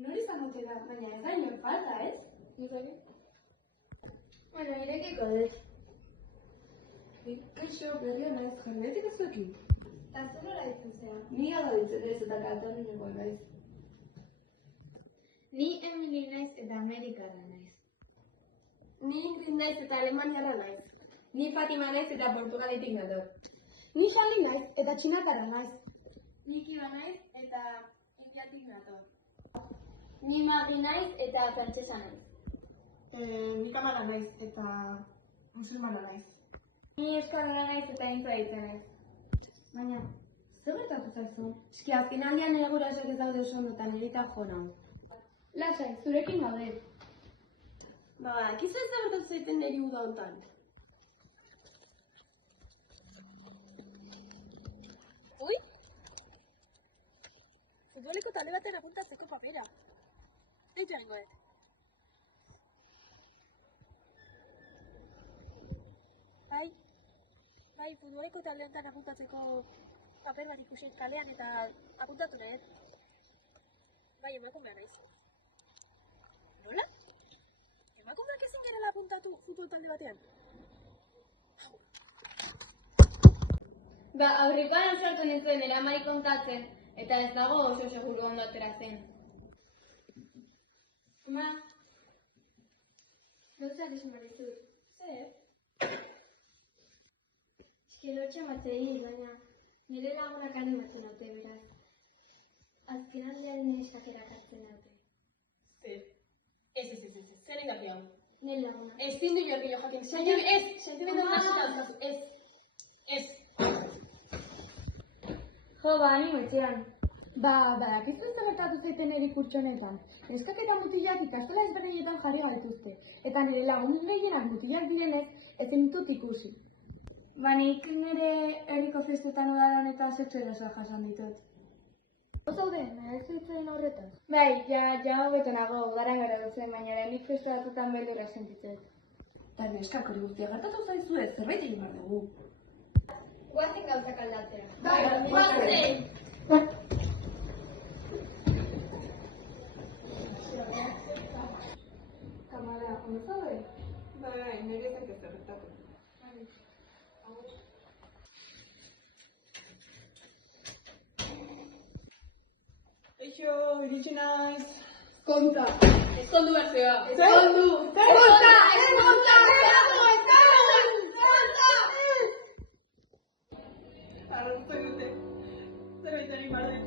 Nori izan dute da, baina ez da inor falta, ez? Bueno, irekiko dut. Kaixo, berria naiz, jarretik ez duekin. Eta zu nola ditzen zea? Ni ala ditzen ez eta Kataluniako naiz. Ni Emily naiz eta Amerikarra naiz. Ni Ingrid naiz eta Alemaniarra naiz. Ni Fatima naiz eta Portugaletik nator. Ni Xali naiz eta Txinatarra naiz. Ni Kiba naiz eta Indiatik nator. Ni Magi naiz eta frantsesa naiz. Ni Kamara naiz eta musulmana naiz. Ni euskalduna naiz eta intza ditzen naiz. Baina, zer gertatu zaizu? Eski azken aldian nire gurasoak ez daude oso ondo eta nirita jo nau. Lasai, zurekin gaude. Ba, akizu ez da gertatu zaiten niri uda hontan. Ui? Futboleko talde baten apuntatzeko papera. Eitu hangoet. Bai, futboleko talde honetan apuntatzeko paper bat ikusiet kalean eta apuntatu nahi. Bai, emakumea naiz. Nola? Emakumeak ezin gerela apuntatu futbol talde batean? Ba, aurrekoan sartu nintzen eramari kontatzen, eta ez dago oso seguru ondo atera zen. Ama, gauza desmarizut. Zer? Eski lotxa matzei, baina nire lagunak animatzen haute beraz. Azken aldean neskak erakartzen haute. Zer? Ez, zer engarri hau? Nire laguna. Ez zindu jorgillo jakin, sentimendu nasita alzazu, ez. Jo, ba, animo etxean. Badakizu ez gertatu zaiten eri kurtsonetan. Neskak eta mutilak ikastola ezberdinetan jarri gaituzte. Eta nire lagun gehienak mutilak direnez, ezin ditut ikusi. Ba, nik nire herriko festetan udaran eta sexu erasoa jasan ditut. Zaude, nahi ez ditzen horretaz. Bai, ja hobeto nago, udaran gara duzen, baina nik feste batzutan beldurra sentitzen. Eta neskak hori guztia gertatu zaizu ez, zerbait egin behar dugu. Guazen gauzak aldatzea. Bai, guazen! Kamara, ondo zaude? Bai, nire ezak ez gertatu. Eixo, iritsi naiz. Konta! Ezkondu behar zeba. Ezkondu! Konta! Konta! Arrautzak dute. Zerbait egin behar den.